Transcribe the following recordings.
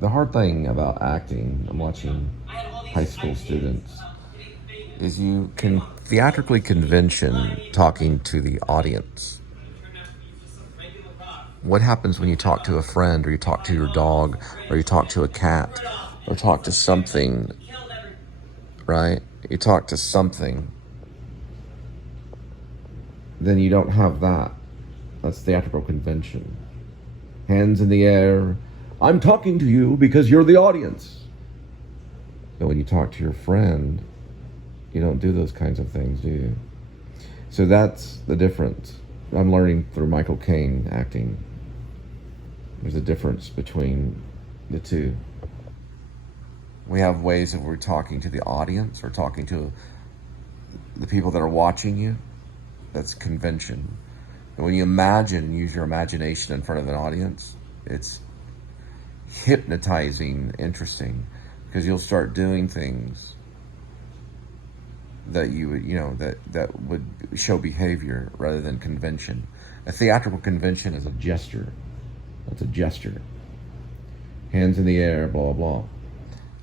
The hard thing about acting, I'm watching high school students, is you can theatrically convention talking to the audience. What happens when you talk to a friend, or you talk to your dog, or you talk to a cat, or talk to something, right? You talk to something, then you don't have that. That's theatrical convention. Hands in the air. I'm talking to you because you're the audience. But when you talk to your friend, you don't do those kinds of things, do you? So that's the difference. I'm learning through Michael Caine acting. There's a difference between the two. We have ways that we're talking to the audience or talking to the people that are watching you. That's convention. And when you imagine and use your imagination in front of an audience, it's hypnotizing, interesting, because you'll start doing things that you would, that would show behavior rather than convention. A theatrical convention is a gesture. That's a gesture. Hands in the air, blah, blah, blah.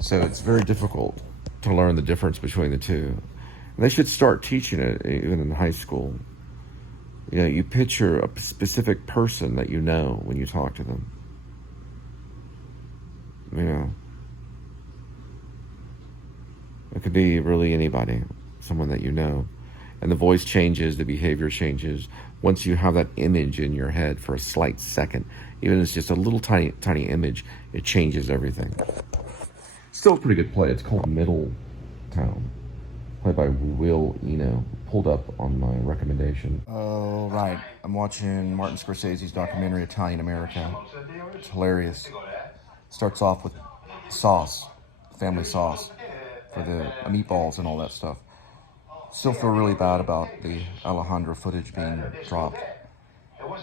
So it's very difficult to learn the difference between the two. And they should start teaching it even in high school. You picture a specific person that you know when you talk to them. It could be really anybody, someone that you know. And the voice changes, the behavior changes. Once you have that image in your head for a slight second, even if it's just a little tiny image, it changes everything. Still a pretty good play. It's called Middletown, played by Will Eno. Pulled up on my recommendation. Oh, right. I'm watching Martin Scorsese's documentary, Italian-American. It's hilarious. Starts off with sauce, family sauce, for the meatballs and all that stuff. Still feel really bad about the Alejandro footage being dropped.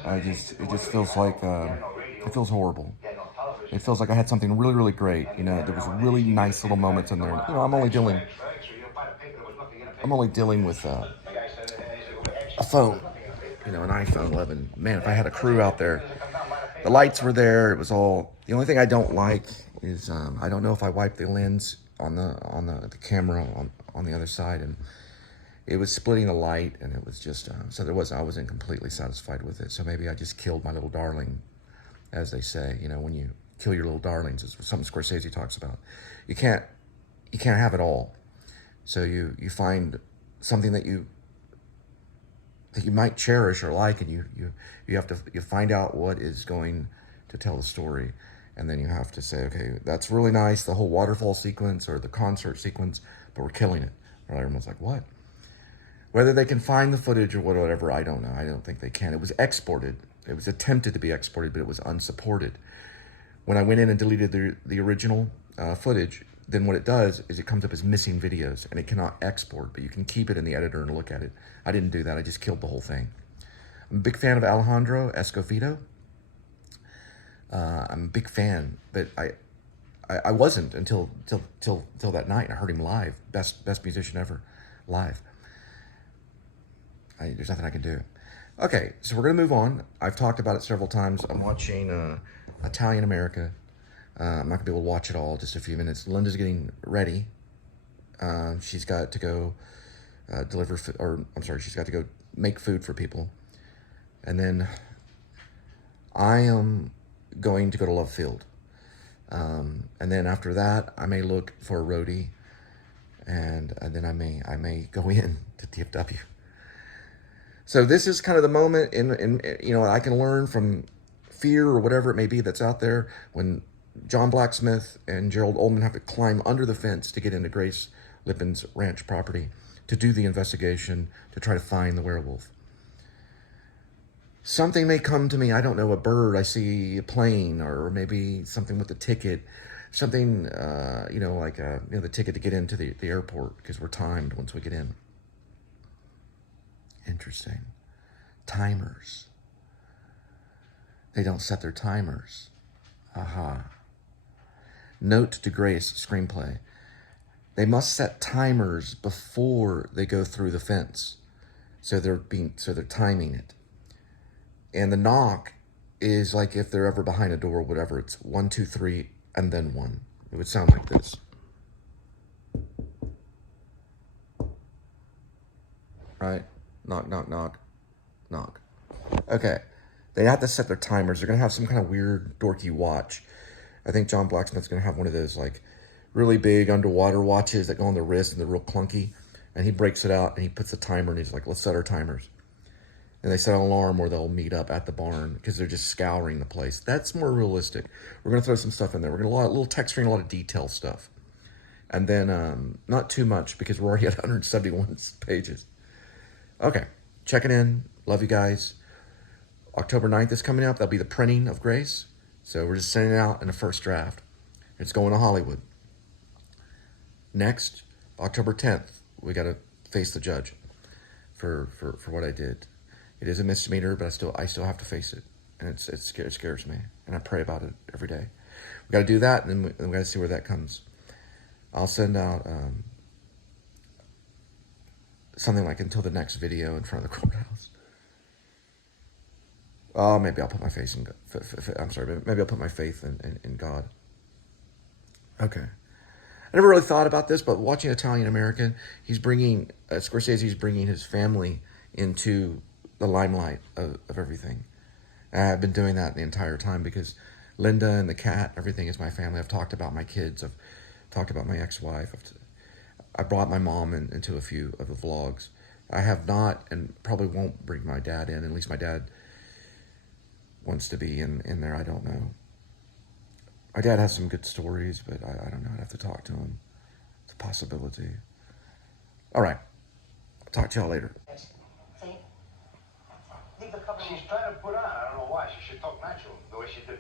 It just feels like, it feels horrible. It feels like I had something really, really great. There was really nice little moments in there. I'm only dealing with a phone, an iPhone 11. Man, if I had a crew out there, the lights were there. It was all. The only thing I don't like is I don't know if I wiped the lens on the camera on the other side, and it was splitting the light, and it was just I wasn't completely satisfied with it. So maybe I just killed my little darling, as they say. When you kill your little darlings, is something Scorsese talks about. You can't have it all. So you find something that you might cherish or like, and you find out what is going to tell the story, and then you have to say, okay, that's really nice, the whole waterfall sequence or the concert sequence, but we're killing it. Or everyone's like, what? Whether they can find the footage or whatever, I don't know. I don't think they can. It was exported. It was attempted to be exported, but it was unsupported. When I went in and deleted the original footage, then what it does is it comes up as missing videos, and it cannot export, but you can keep it in the editor and look at it. I didn't do that. I just killed the whole thing. I'm a big fan of Alejandro Escovedo. I'm a big fan, but I wasn't until that night. I heard him live. Best musician ever, live. There's nothing I can do. Okay, so we're gonna move on. I've talked about it several times. I'm watching Italian-American. I'm not gonna be able to watch it all. Just a few minutes. Linda's getting ready. She's got to go she's got to go make food for people, and then I am going to go to Love Field, and then after that I may look for a roadie, and then I may go in to DFW. So this is kind of the moment in I can learn from fear or whatever it may be that's out there when John Blacksmith and Gerald Ullman have to climb under the fence to get into Grace Lipin's ranch property to do the investigation to try to find the werewolf. Something may come to me, I don't know, a bird, I see a plane, or maybe something with the ticket, something, the ticket to get into the airport, because we're timed once we get in. Interesting. Timers. They don't set their timers. Aha. Note to Grace screenplay. They must set timers before they go through the fence. So they're timing it. And the knock is like if they're ever behind a door, whatever, it's 1, 2, 3, and then 1. It would sound like this. Right? Knock, knock, knock, knock. Okay. They have to set their timers. They're going to have some kind of weird, dorky watch. I think John Blacksmith's going to have one of those, like, really big underwater watches that go on the wrist and they're real clunky. And he breaks it out and he puts a timer and he's like, let's set our timers. And they set an alarm where they'll meet up at the barn because they're just scouring the place. That's more realistic. We're going to throw some stuff in there. We're going to a little texturing, a lot of detail stuff. And then not too much because we're already at 171 pages. Okay, checking in. Love you guys. October 9th is coming up. That'll be the printing of Grace. So we're just sending it out in a first draft. It's going to Hollywood. Next, October 10th, we got to face the judge for what I did. It is a misdemeanor, but I still have to face it. And it scares me. And I pray about it every day. We got to do that, and then we got to see where that comes. I'll send out something like until the next video in front of the courthouse. Oh, maybe I'll put my faith in. I'm sorry. Maybe I'll put my faith in God. Okay. I never really thought about this, but watching Italian American, he's bringing Scorsese's bringing his family into the limelight of everything. And I've been doing that the entire time because Linda and the cat, everything is my family. I've talked about my kids. I've talked about my ex-wife. I brought my mom into a few of the vlogs. I have not, and probably won't bring my dad in. At least my dad wants to be in there. I don't know. My dad has some good stories, but I don't know. I'd have to talk to him. It's a possibility. All right. I'll talk to y'all later. She's trying to put on. I don't know why. She should talk natural, the way she does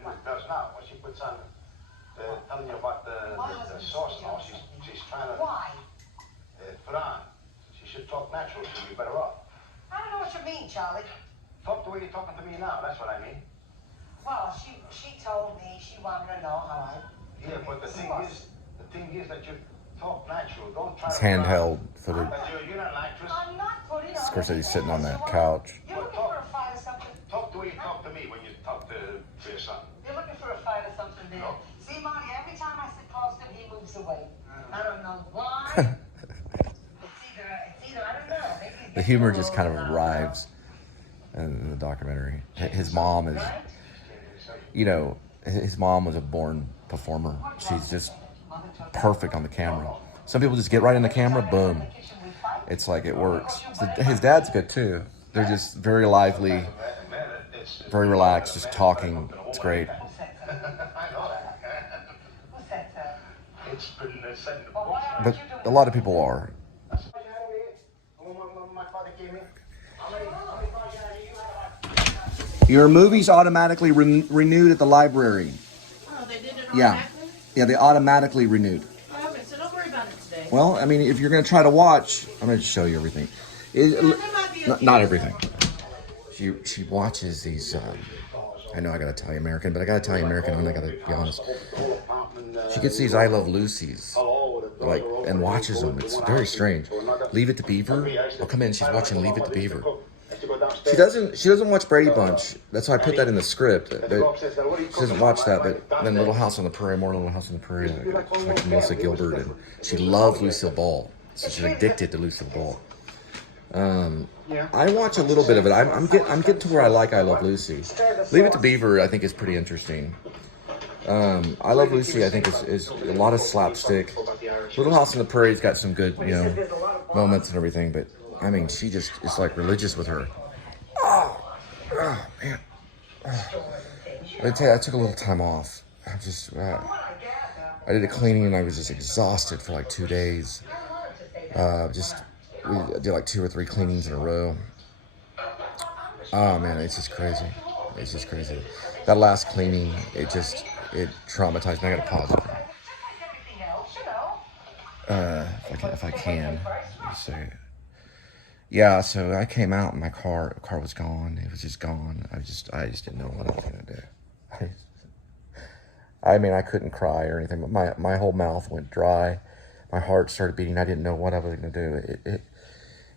now. When she puts on, telling you about the sauce now, she's trying to put on. She should talk natural. She'd be better off. I don't know what you mean, Charlie. Talk the way you're talking to me now. That's what I mean. Well, she told me she wanted to know how I... Yeah, but the thing is that you talk natural. Don't try It's to... handheld footage. You're not an actress. I'm not putting on... Scorsese's sitting on that couch. You're looking for a fight or something? Talk the way you talk to me when you talk to your son. You're looking for a fight or something there? No. See, Marty, every time I sit close to him, he moves away. I don't know why. It's either, I don't know. Maybe The humor just kind of arrives in the documentary. His mom is, you know, his mom was a born performer. She's just perfect on the camera. Some people just get right in the camera, boom. It's like it works. So his dad's good too. They're just very lively, very relaxed, just talking. It's great. But a lot of people are. Your movie's automatically renewed at the library. Oh, they did it Yeah. Yeah, they automatically renewed. Oh, okay, so don't worry about it today. Well, I mean, if you're going to try to watch, I'm going to show you everything. Not everything. She watches these, I know I got to tell you American, but I got to tell you American and I got to be honest. She gets these I Love Lucy's, like, and watches them. It's very strange. Leave It to Beaver. I'll come in, she's watching Leave It to Beaver. She doesn't watch Brady Bunch. That's why I put that in the script. She doesn't watch that, but then Little House on the Prairie, more Little House on the Prairie, like Melissa Gilbert, and she loved Lucille Ball. So she's addicted to Lucille Ball. I watch a little bit of it. I'm getting to where I like I Love Lucy. Leave It to Beaver, I think, is pretty interesting. I Love Lucy, I think, is a lot of slapstick. Little House on the Prairie's got some good, moments and everything, but I mean, she just is like religious with her. Oh man. I tell you, I took a little time off. I did a cleaning and I was just exhausted for like 2 days. We did like 2 or 3 cleanings in a row. Oh man, it's just crazy. It's just crazy. That last cleaning, it traumatized me. I gotta pause it. If I can, just say it. Yeah, so I came out and the car was gone. It was just gone. I just didn't know what I was gonna do. I mean, I couldn't cry or anything, but my whole mouth went dry. My heart started beating. I didn't know what I was gonna do. It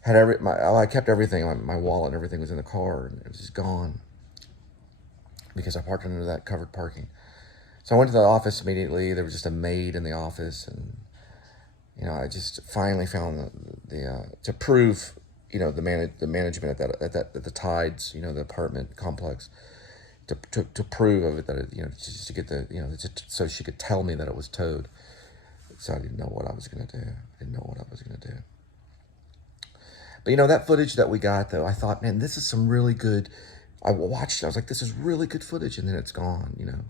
had I kept everything. My wallet and everything was in the car, and it was just gone because I parked under that covered parking. So I went to the office immediately. There was just a maid in the office, and I just finally found the to prove, the management at the Tides, the apartment complex, to prove of it that just to get so she could tell me that it was towed. So I didn't know what I was gonna do. But that footage that we got, though, I thought, man, this is some really good. I watched it. I was like, this is really good footage, and then it's gone.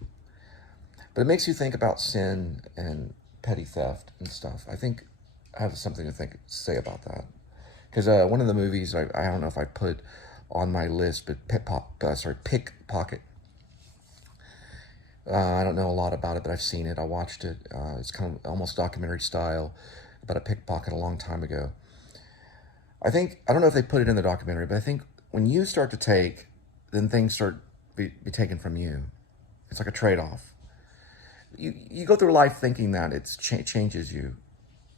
But it makes you think about sin and petty theft and stuff. I think I have something to say about that. Because one of the movies, I don't know if I put on my list, but Pickpocket. I don't know a lot about it, but I've seen it. I watched it. It's kind of almost documentary style about a pickpocket a long time ago. I don't know if they put it in the documentary, but I think when you start to take, then things start be taken from you. It's like a trade-off. You go through life thinking that it changes you,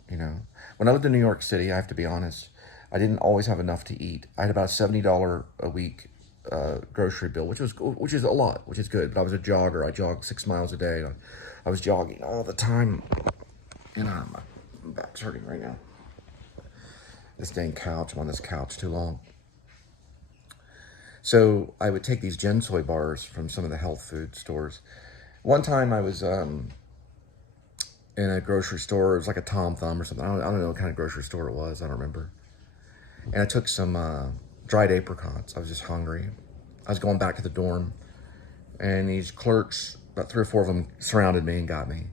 When I lived in New York City, I have to be honest, I didn't always have enough to eat. I had about $70 a week grocery bill, which is a lot, which is good. But I was a jogger. I jogged 6 miles a day. I was jogging all the time. My back's hurting right now. This dang couch. I'm on this couch too long. So I would take these Gensoy bars from some of the health food stores. One time I was in a grocery store. It was like a Tom Thumb or something. I don't know what kind of grocery store it was. I don't remember. And I took some dried apricots. I was just hungry. I was going back to the dorm. And these clerks, about 3 or 4 of them, surrounded me and got me.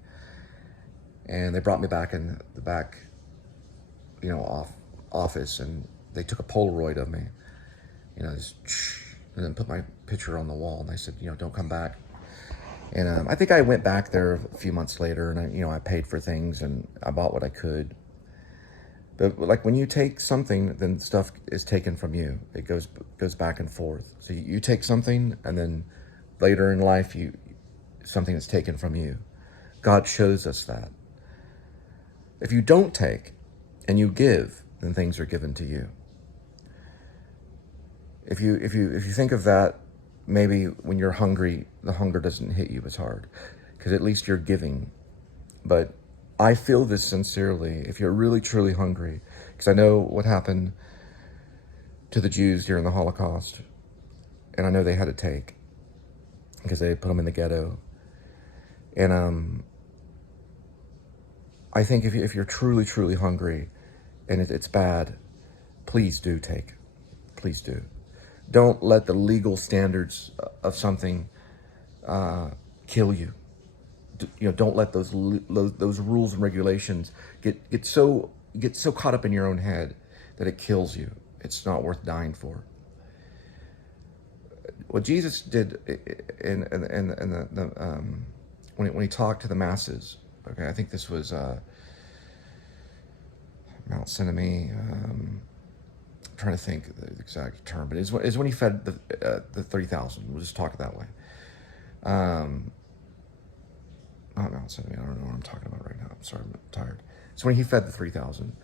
And they brought me back in the back, office. And they took a Polaroid of me. And then put my picture on the wall. And they said, don't come back. And I think I went back there a few months later, and I paid for things, and I bought what I could. But like when you take something, then stuff is taken from you. It goes back and forth. So you take something, and then later in life, something is taken from you. God shows us that. If you don't take and you give, then things are given to you. If you think of that, maybe when you're hungry, the hunger doesn't hit you as hard, because at least you're giving. But I feel this sincerely. If you're really, truly hungry, because I know what happened to the Jews during the Holocaust, and I know they had to take, because they put them in the ghetto. And I think if you're truly, truly hungry, and it's bad, please do take. Please do. Don't let the legal standards of something kill you. Don't let those rules and regulations get so caught up in your own head that it kills you. It's not worth dying for. What Jesus did when he talked to the masses. Okay, I think this was Mount Sinai. I'm trying to think the exact term, but is when he fed the 3,000. We'll just talk it that way. Not Mount Sinai. I don't know what I'm talking about right now. I'm sorry, I'm tired. So when he fed the 3,000,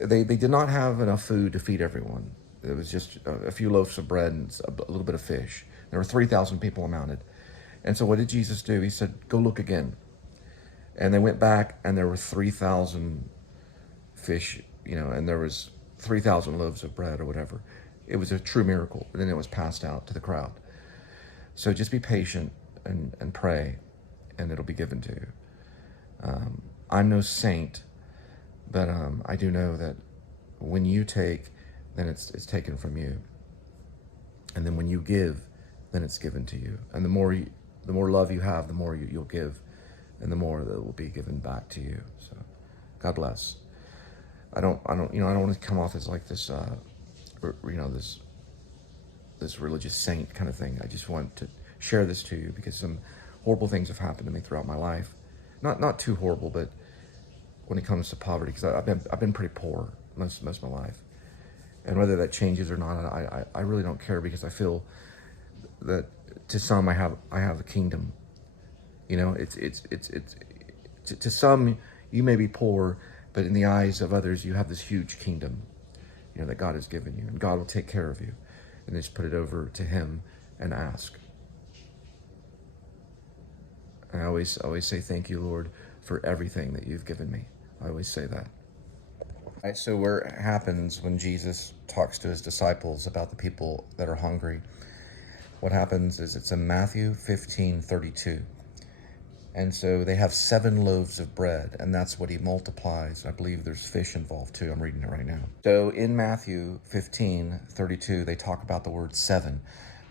they did not have enough food to feed everyone. It was just a few loaves of bread and a little bit of fish. There were 3,000 people amounted. And so what did Jesus do? He said, go look again. And they went back, and there were 3,000 fish, and there was 3,000 loaves of bread or whatever. It was a true miracle. And then it was passed out to the crowd. So just be patient and pray, and it'll be given to you. I'm no saint, but I do know that when you take, then it's taken from you. And then when you give, then it's given to you. And the more love you have, the more you'll give, and the more that will be given back to you. So God bless. I don't want to come off as like this, this religious saint kind of thing. I just want to share this to you because some horrible things have happened to me throughout my life. Not too horrible, but when it comes to poverty, because I've been pretty poor most of my life, and whether that changes or not, I really don't care, because I feel that to some I have a kingdom. It's to some you may be poor, but in the eyes of others, you have this huge kingdom, that God has given you, and God will take care of you. And just put it over to Him and ask. I always say thank you, Lord, for everything that you've given me. I always say that. All right, so where it happens when Jesus talks to his disciples about the people that are hungry, what happens is it's in Matthew 15:32. And so they have 7 loaves of bread, and that's what he multiplies. I believe there's fish involved too. I'm reading it right now. So in Matthew 15:32, they talk about the word 7.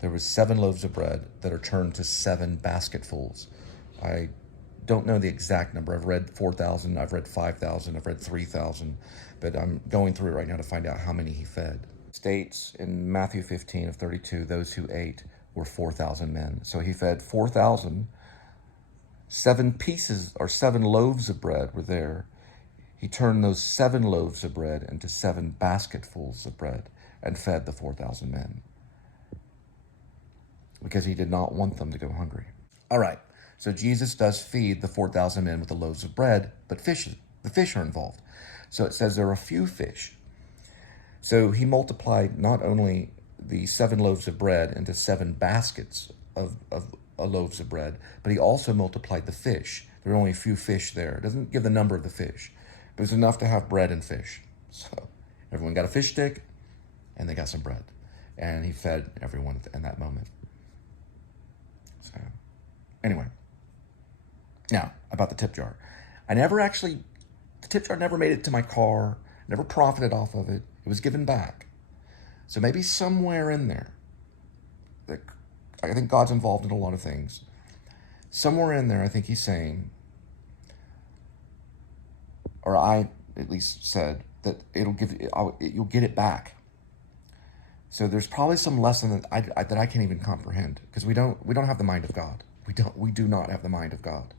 There was 7 loaves of bread that are turned to 7 basketfuls. I don't know the exact number. I've read 4,000, I've read 5,000, I've read 3,000, but I'm going through it right now to find out how many he fed. It states in Matthew 15:32, those who ate were 4,000 men. So he fed 4,000. 7 pieces or 7 loaves of bread were there. He turned those 7 loaves of bread into 7 basketfuls of bread and fed the 4,000 men, because he did not want them to go hungry. All right, so Jesus does feed the 4,000 men with the loaves of bread, but the fish are involved. So it says there are a few fish. So he multiplied not only the 7 loaves of bread into 7 baskets of loaves of bread, but he also multiplied the fish. There were only a few fish there. It doesn't give the number of the fish, but it was enough to have bread and fish. So everyone got a fish stick, and they got some bread. And he fed everyone in that moment. So anyway, now about the tip jar. The tip jar never made it to my car, never profited off of it. It was given back. So maybe somewhere in there, I think God's involved in a lot of things. Somewhere in there, I think he's saying, or I at least said, that you'll get it back. So there's probably some lesson that I can't even comprehend, because we don't have the mind of God. We do not have the mind of God.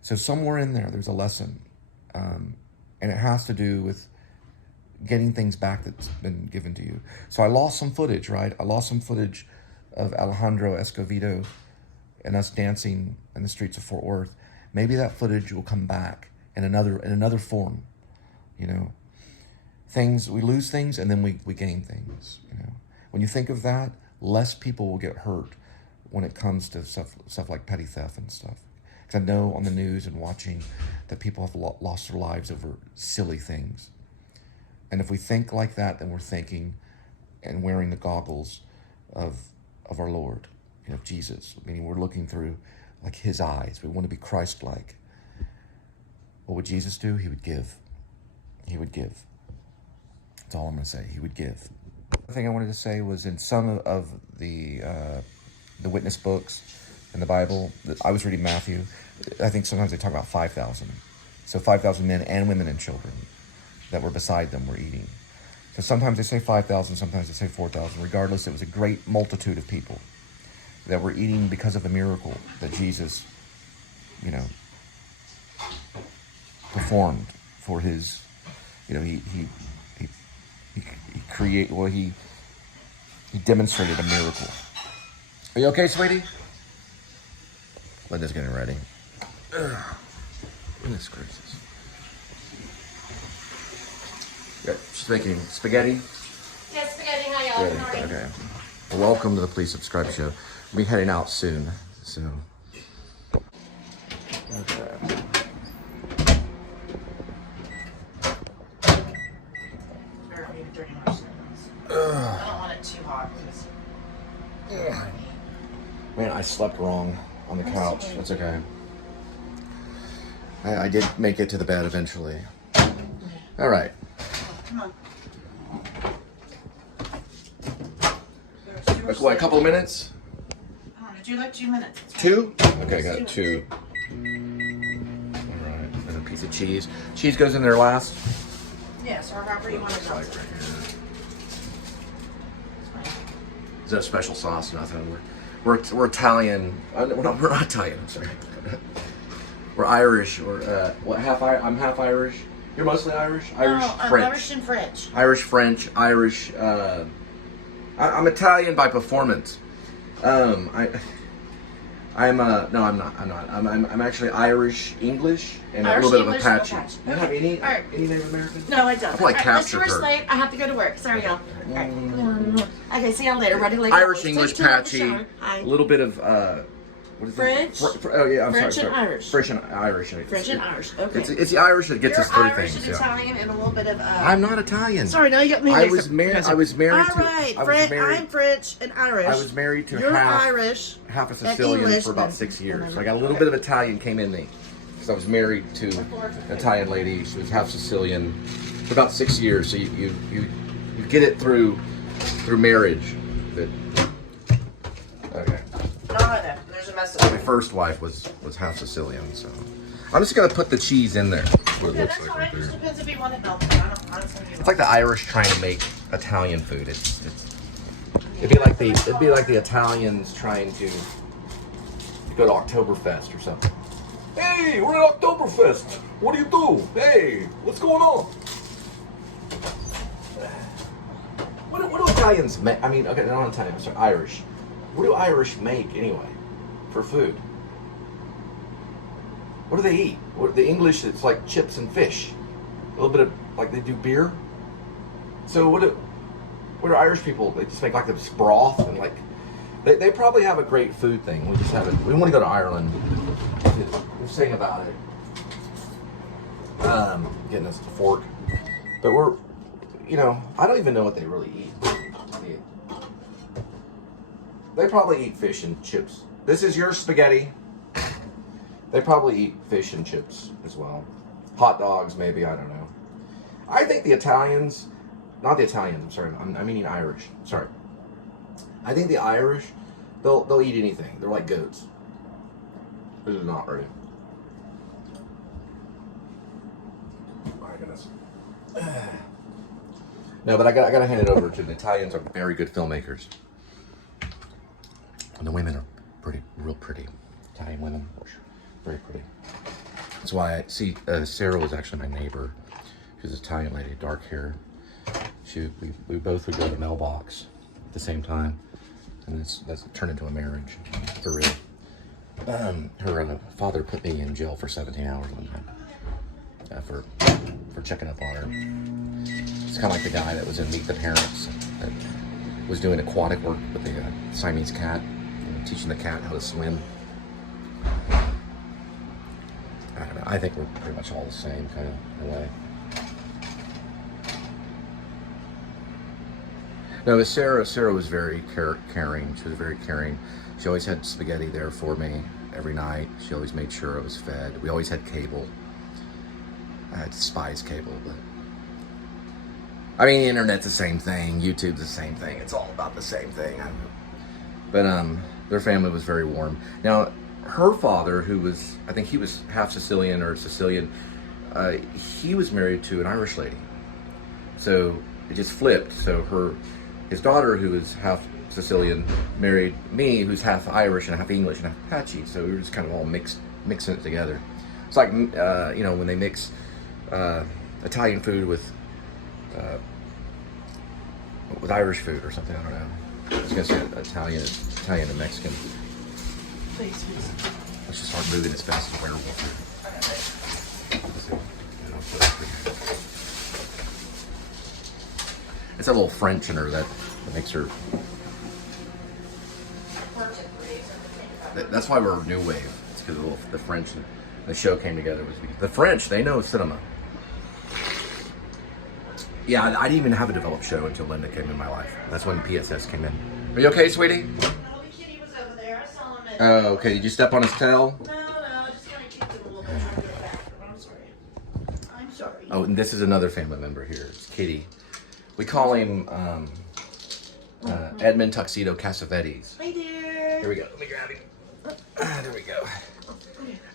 So somewhere in there, there's a lesson, and it has to do with getting things back that's been given to you. So I lost some footage, right? I lost some footage of Alejandro Escovedo and us dancing in the streets of Fort Worth. Maybe that footage will come back in another form. You know, we lose things and then we gain things. You know, when you think of that, less people will get hurt when it comes to stuff like petty theft and stuff. Because I know on the news and watching that people have lost their lives over silly things. And if we think like that, then we're thinking and wearing the goggles of our Lord, of Jesus. Meaning we're looking through like his eyes. We want to be Christ-like. What would Jesus do? He would give. He would give. That's all I'm going to say. He would give. The thing I wanted to say was, in some of the witness books in the Bible, I was reading Matthew, I think sometimes they talk about 5,000. So 5,000 men and women and children that were beside them were eating. So sometimes they say 5,000, sometimes they say 4,000. Regardless, it was a great multitude of people that were eating because of the miracle that Jesus, performed for his, he demonstrated a miracle. Are you okay, sweetie? Linda's getting ready. Goodness gracious. She's making spaghetti. Yeah, spaghetti. How y'all doing? Okay. Well, welcome to the Please Subscribe show. We'll be heading out soon, so. Okay. Maybe 30 more seconds. I don't want it too hot. Man, I slept wrong on the couch. That's okay. I did make it to the bed eventually. All right. Come on. Like, what, a couple of minutes? Did you like 2 minutes? 2? Okay, I got 2. All right, and a piece of cheese. Cheese goes in there last. Yes, or however you want to go. Is that a special sauce? Nothing. We're Italian. We're not Italian. I'm sorry. We're Irish. We're I'm half Irish. You're mostly Irish. Irish, I'm French. Irish and French. Irish, French, Irish. I'm Italian by performance. I'm not. I'm actually Irish English and Irish, a little bit English, of Apache. Apache. You have any All right. Native American? No, I don't. I feel like Let's captured first her. late. I have to go to work. Sorry, y'all. All right. Okay, see y'all later. Ready, late. Irish, English, Take 2 minutes Apache. shower. Hi. A little bit of what is French? it? Oh yeah, I'm French sorry. and Irish. French and Irish. French and Irish. Okay. It's the Irish that gets You're us through Irish things. and Yeah. Italian and a little bit of. I'm not Italian. Sorry, no, you got me. I was married. I was married All to. right, I was married, I'm French and Irish. I was married to You're half Irish. half a Sicilian English, for about and- 6 years. So I got a little bit of Italian came in me because I was married to an Italian lady. She was half Sicilian for about 6 years. So you get it through marriage. But, okay. There's a mess My first wife was half Sicilian, so I'm just gonna put the cheese in there. That's what it Yeah, looks that's like fine. right It just there. depends if you want it melted. I don't It's like the Irish trying to make Italian food. It'd be like the Italians trying to go to Oktoberfest or something. Hey, we're at Oktoberfest. What do you do? Hey, what's going on? What do Italians make? I mean, okay, not Italian. I'm sorry, Irish. What do Irish make anyway for food? What do they eat? The English, it's like chips and fish. A little bit of, like, they do beer. So what do Irish people? They just make like this broth and like they probably have a great food thing. We just haven't. We want to go to Ireland. We're saying about it. Getting us a fork, but we're, I don't even know what they really eat. They probably eat fish and chips. This is your spaghetti. They probably eat fish and chips as well. Hot dogs, maybe, I don't know. I think the Italians, not the Italians, I'm sorry, I mean Irish, sorry. I think the Irish, they'll eat anything. They're like goats. This is not ready. My goodness. No, but I gotta hand it over to the Italians. Are very good filmmakers. And the women are real pretty. Italian women, very pretty. That's why Sarah was actually my neighbor. She was an Italian lady, dark hair. We both would go to the mailbox at the same time, and that's turned into a marriage, for real. Her father put me in jail for 17 hours one time for checking up on her. It's kind of like the guy that was in Meet the Parents, that was doing aquatic work with the Siamese cat, teaching the cat how to swim. I don't know. I think we're pretty much all the same kind of way. No, but Sarah was very caring. She was very caring. She always had spaghetti there for me every night. She always made sure I was fed. We always had cable. I despise cable, but I mean, the internet's the same thing. YouTube's the same thing. It's all about the same thing. But their family was very warm. Now, her father, who was, I think he was half Sicilian or Sicilian, he was married to an Irish lady. So it just flipped. So his daughter, who was half Sicilian, married me, who's half Irish and half English and half Apache. So we were just kind of all mixing it together. It's like, when they mix Italian food with Irish food or something. I don't know. I was gonna say Italian and Mexican. Please. Let's just start moving as fast as werewolf. It's a little French in her that makes her. That's why we're new wave. It's because the French and the show came together. The French, they know cinema. Yeah, I didn't even have a developed show until Linda came in my life. That's when p.s.s came in. Are you okay, sweetie? No, the kitty was over there. I saw him. Oh, okay. Did you step on his tail? No, just kind of kicked him a little bit. I'm sorry. Oh, and this is another family member here. It's Kitty. We call him Edmund Tuxedo Cassavetes. Hey, dear. Here we go. Let me grab him. There we go.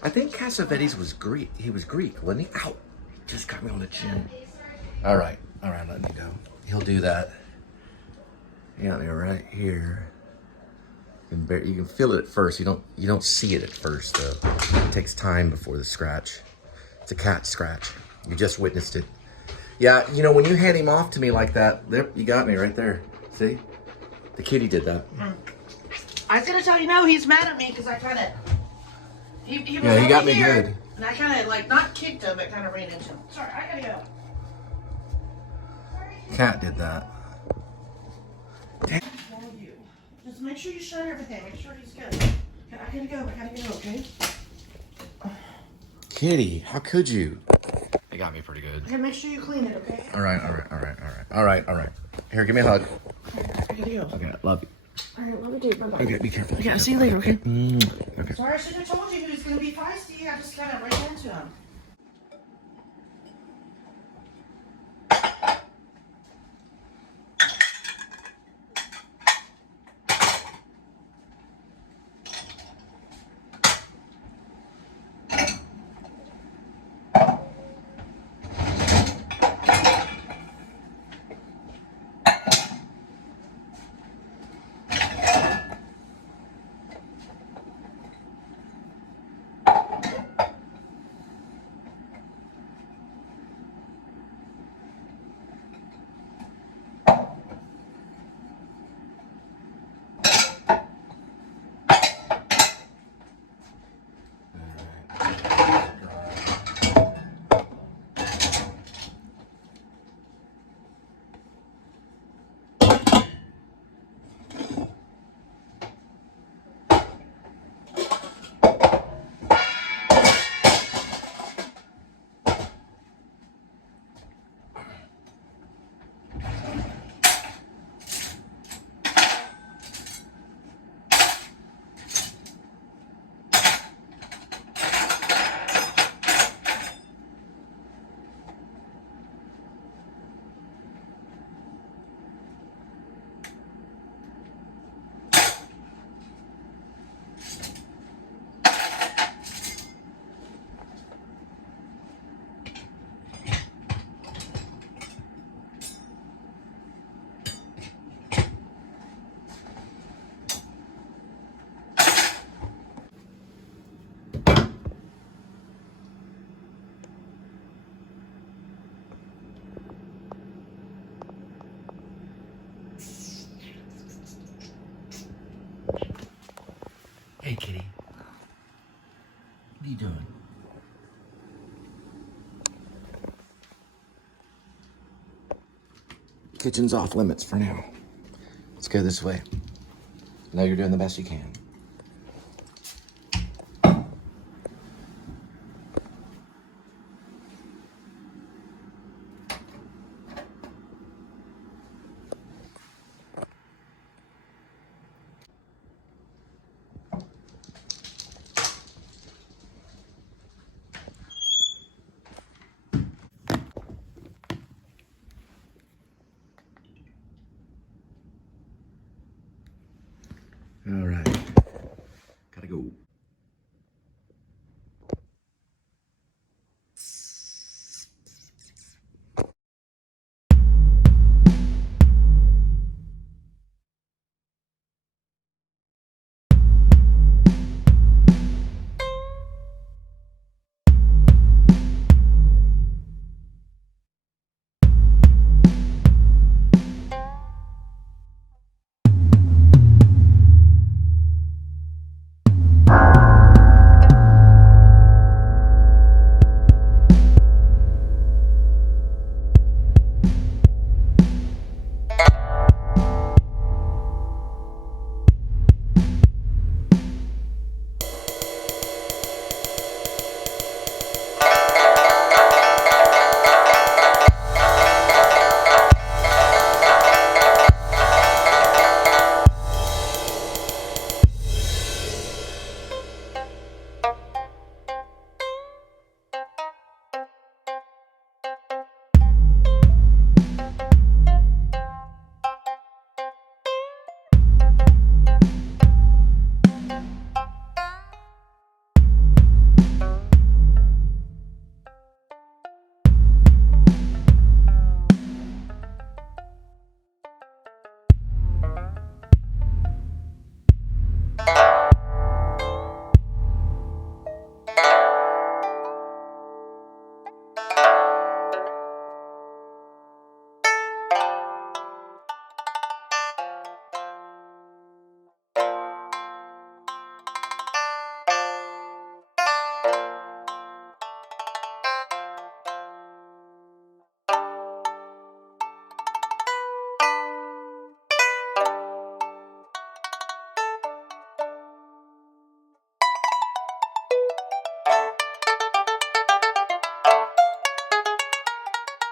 I think Cassavetes was Greek. He was Greek, wasn't he? Ow! He just got me on the chin. All right, let me go. He'll do that. You got me right here. You can feel it at first. You don't see it at first though. It takes time before the scratch. It's a cat scratch. You just witnessed it. Yeah, when you hand him off to me like that, there, you got me right there. See? The kitty did that. I was gonna tell you, no, he's mad at me because I kind of. He was Yeah, he got me here, good. And I kind of not kicked him, but kind of ran into him. Sorry, I gotta go. Cat did that. Just make sure you shut everything. Make sure he's good. I gotta go, okay? Kitty, how could you? They got me pretty good. Okay, make sure you clean it, okay? All right. Here, give me a hug. I gotta go. Okay, love you. Alright, love you too. Bye-bye. Okay, be careful. Okay, I'll see you later, okay? Okay. Sorry, I should have told you he was gonna be feisty. I just got right into him. Hey, kitty. What are you doing? Kitchen's off limits for now. Let's go this way. I know you're doing the best you can. All right.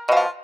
Bye.